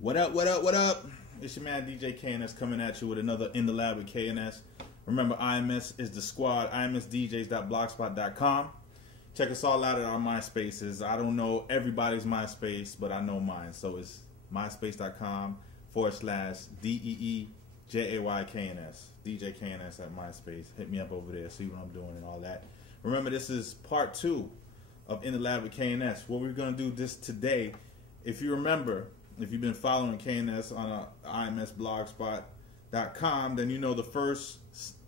What up, what up, what up? It's your man DeeJay K-N-S coming at you with another In the Lab with K-N-S. Remember, IMS is the squad, imsdjs.blogspot.com. Check us all out at our MySpaces. I don't know everybody's MySpace, but I know mine. So it's myspace.com/DeeJay DeeJay K-N-S at MySpace. Hit me up over there, see what I'm doing and all that. Remember, this is part 2 of In the Lab with K-N-S. What we're going to do this today, if you remember, if you've been following K-N-S on imsblogspot.com, then you know the first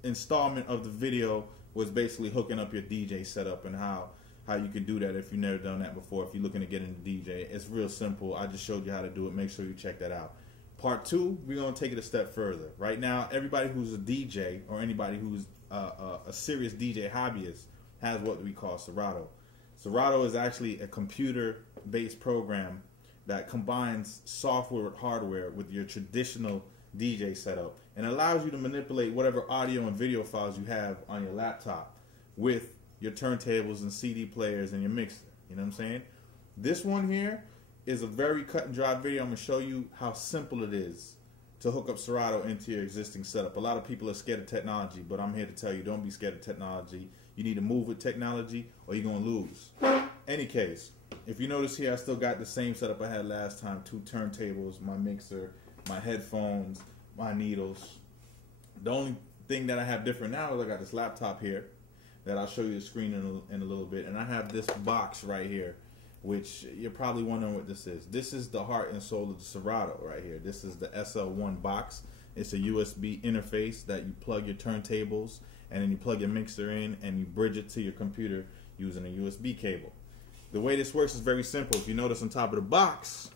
installment of the video was basically hooking up your DJ setup and how you can do that if you've never done that before. If you're looking to get into DJ, it's real simple. I just showed you how to do it. Make sure you check that out. Part 2, we're going to take it a step further. Right now, everybody who's a DJ or anybody who's a serious DJ hobbyist has what we call Serato. Serato is actually a computer-based program that combines software with hardware with your traditional DJ setup and allows you to manipulate whatever audio and video files you have on your laptop with your turntables and CD players and your mixer. You know what I'm saying? This one here is a very cut and dry video. I'm going to show you how simple it is to hook up Serato into your existing setup. A lot of people are scared of technology, but I'm here to tell you, don't be scared of technology. You need to move with technology or you're going to lose. Any case, if you notice here, I still got the same setup I had last time. 2 turntables, my mixer, my headphones, my needles. The only thing that I have different now is I got this laptop here that I'll show you the screen in a little bit. And I have this box right here, which you're probably wondering what this is. This is the heart and soul of the Serato right here. This is the SL-1 box. It's a USB interface that you plug your turntables and then you plug your mixer in and you bridge it to your computer using a USB cable. The way this works is very simple. If you notice on top of the box,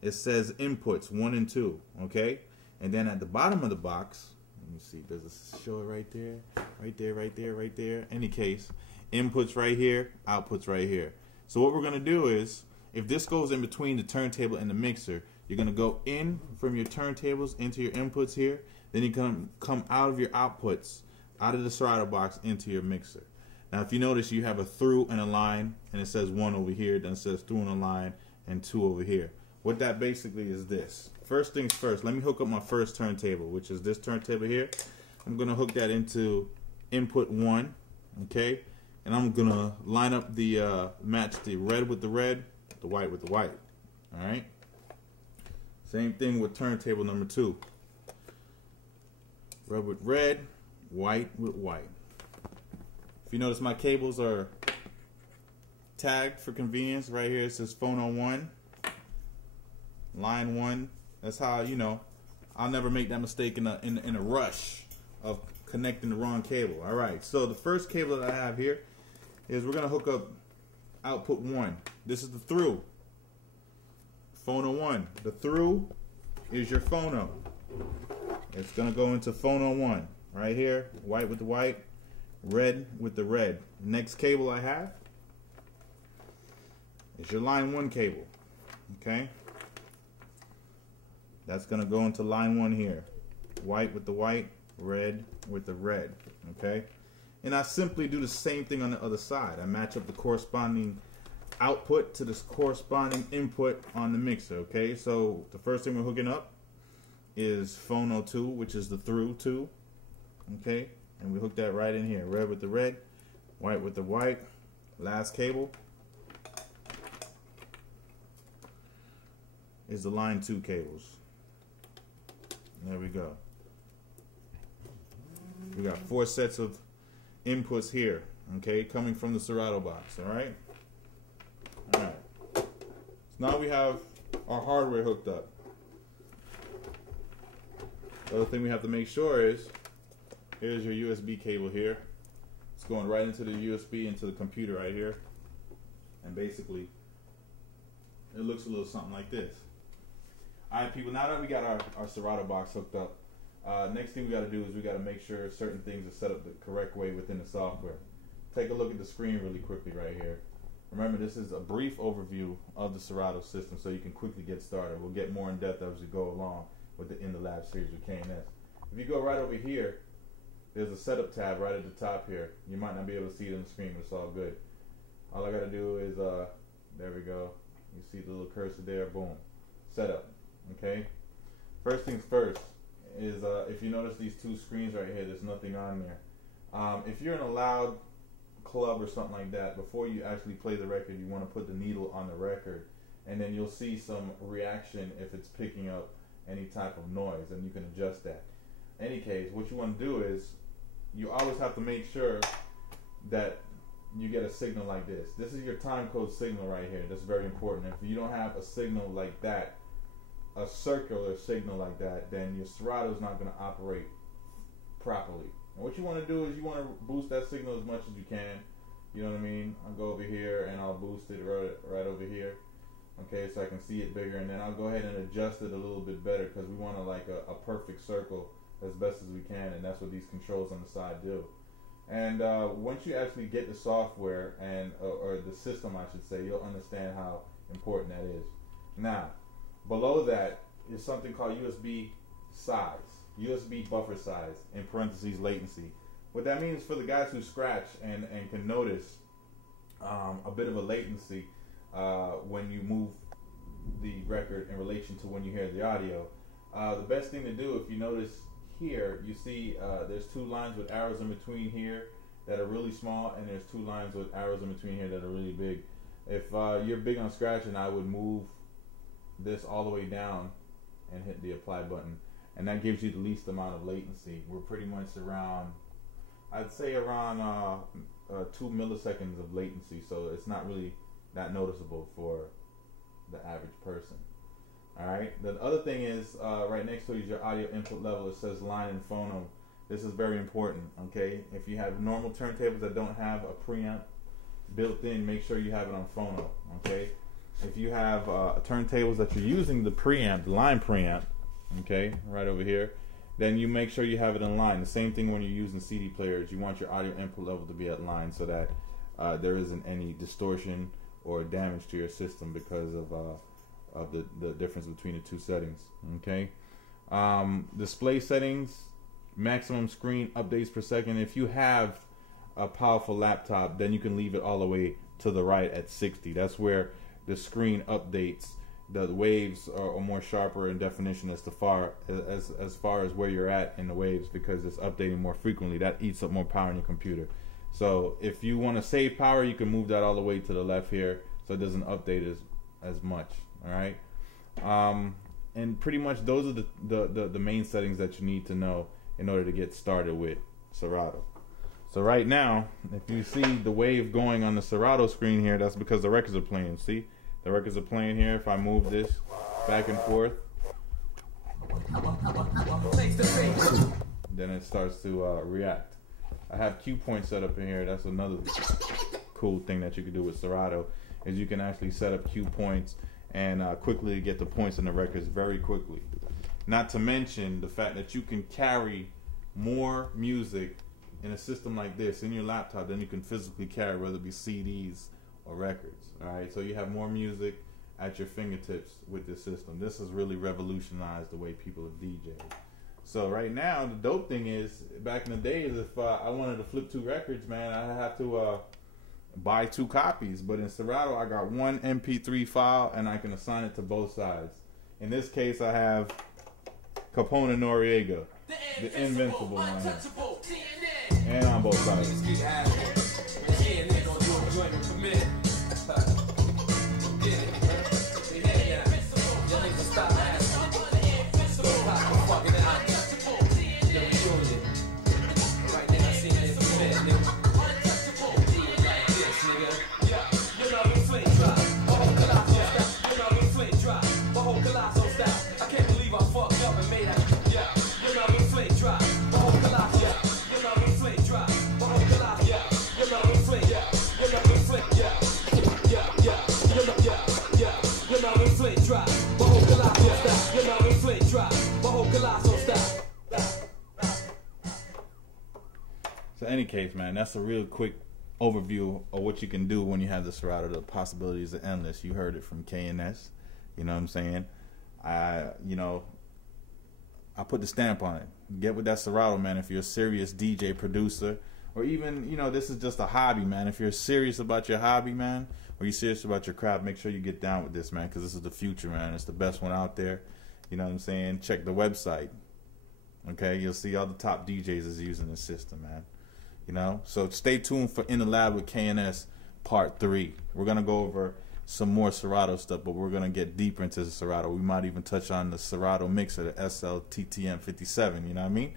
it says inputs 1 and 2, okay? And then at the bottom of the box, let me see, does it show it right there? Right there, right there, right there. Any case, inputs right here, outputs right here. So what we're going to do is, if this goes in between the turntable and the mixer, you're going to go in from your turntables into your inputs here. Then you come out of your outputs, out of the Serato box into your mixer. Now, if you notice, you have a through and a line, and it says 1 over here, then it says through and a line, and 2 over here. What that basically is this. First things first, let me hook up my first turntable, which is this turntable here. I'm going to hook that into input 1, okay? And I'm going to line up the, match the red with the red, the white with the white, all right? Same thing with turntable number 2. Red with red, white with white. If you notice, my cables are tagged for convenience. Right here it says phono 1, line 1. That's how, you know, I'll never make that mistake in a rush of connecting the wrong cable. All right, so the first cable that I have here is we're gonna hook up output 1. This is the through. Phono 1. The through is your phono. It's gonna go into phono 1 right here, white with the white, red with the red. Next cable I have is your line 1 cable, okay? That's gonna go into line 1 here, white with the white, red with the red, okay? And I simply do the same thing on the other side. I match up the corresponding output to this corresponding input on the mixer, okay? So the first thing we're hooking up is phono 2, which is the through 2, okay? And we hook that right in here, red with the red, white with the white. Last cable is the line 2 cables. There we go. We got 4 sets of inputs here, okay, coming from the Serato box, all right? All right. So now we have our hardware hooked up. The other thing we have to make sure is, here's your USB cable here. It's going right into the USB into the computer right here. And basically, it looks a little something like this. Alright people, now that we got our Serato box hooked up, next thing we got to do is we got to make sure certain things are set up the correct way within the software. Take a look at the screen really quickly right here. Remember, this is a brief overview of the Serato system so you can quickly get started. We'll get more in depth as we go along with the In the Lab series with K-N-S. If you go right over here, there's a setup tab right at the top here. You might not be able to see it on the screen, but it's all good. All I got to do is, there we go. You see the little cursor there, boom. Setup. Okay. First things first is if you notice these two screens right here, there's nothing on there. If you're in a loud club or something like that, before you actually play the record, you want to put the needle on the record, and then you'll see some reaction if it's picking up any type of noise, and you can adjust that. Any case, what you want to do is you always have to make sure that you get a signal like this. This is your time code signal right here. That's very important. If you don't have a signal like that, a circular signal like that, then your Serato is not going to operate properly. And what you want to do is you want to boost that signal as much as you can. You know what I mean? I'll go over here and I'll boost it right over here. Okay, so I can see it bigger, and then I'll go ahead and adjust it a little bit better because we want to like a perfect circle as best as we can, and that's what these controls on the side do. And once you actually get the software and or the system, I should say, you'll understand how important that is. Now, below that is something called USB size, USB buffer size, in parentheses latency. What that means for the guys who scratch and can notice a bit of a latency when you move the record in relation to when you hear the audio. The best thing to do, if you notice here, you see there's two lines with arrows in between here that are really small, and there's two lines with arrows in between here that are really big. If you're big on scratching, I would move this all the way down and hit the apply button, and that gives you the least amount of latency. We're pretty much around, I'd say around 2 milliseconds of latency, so it's not really that noticeable for the average person. Alright, the other thing is right next to it is your audio input level. It says line and phono. This is very important, okay? If you have normal turntables that don't have a preamp built in, make sure you have it on phono, okay? If you have turntables that you're using the preamp, the line preamp, okay, right over here, then you make sure you have it in line. The same thing when you're using CD players. You want your audio input level to be at line so that there isn't any distortion or damage to your system because of the difference between the two settings. Okay, display settings, maximum screen updates per second. If you have a powerful laptop, then you can leave it all the way to the right at 60. That's where the screen updates. The waves are more sharper in definition as far as where you're at in the waves, because it's updating more frequently. That eats up more power in your computer. So if you want to save power, you can move that all the way to the left here, so it doesn't update as much. All right, and pretty much those are the main settings that you need to know in order to get started with Serato. So right now, if you see the wave going on the Serato screen here, that's because the records are playing. See, the records are playing here. If I move this back and forth, then it starts to react. I have cue points set up in here. That's another cool thing that you can do with Serato, is you can actually set up cue points and quickly get the points in the records very quickly. Not to mention the fact that you can carry more music in a system like this in your laptop than you can physically carry, whether it be CDs or records. All right, so you have more music at your fingertips with this system. This has really revolutionized the way people have DJed. So right now, the dope thing is, back in the days, if I wanted to flip 2 records, man, I have to buy 2 copies. But in Serato, I got one MP3 file, and I can assign it to both sides. In this case, I have Capone Noriega, the Invincible on here, and on both sides. So any case, man, that's a real quick overview of what you can do when you have the Serato. The possibilities are endless. You heard it from K-N-S. You know what I'm saying? I put the stamp on it. Get with that Serato, man, if you're a serious DJ producer, or even, this is just a hobby, man. If you're serious about your hobby, man, or you're serious about your craft, make sure you get down with this, man, because this is the future, man. It's the best one out there. You know what I'm saying? Check the website. Okay, you'll see all the top DJs is using the system, man. You know, so stay tuned for In the Lab with K-N-S Part 3. We're gonna go over some more Serato stuff, but we're gonna get deeper into the Serato. We might even touch on the Serato mixer, the SL-TTM 57. You know what I mean?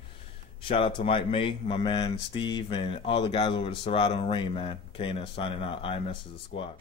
Shout out to Mike May, my man Steve, and all the guys over at Serato and Rane, man. K-N-S signing out. IMS is the squad.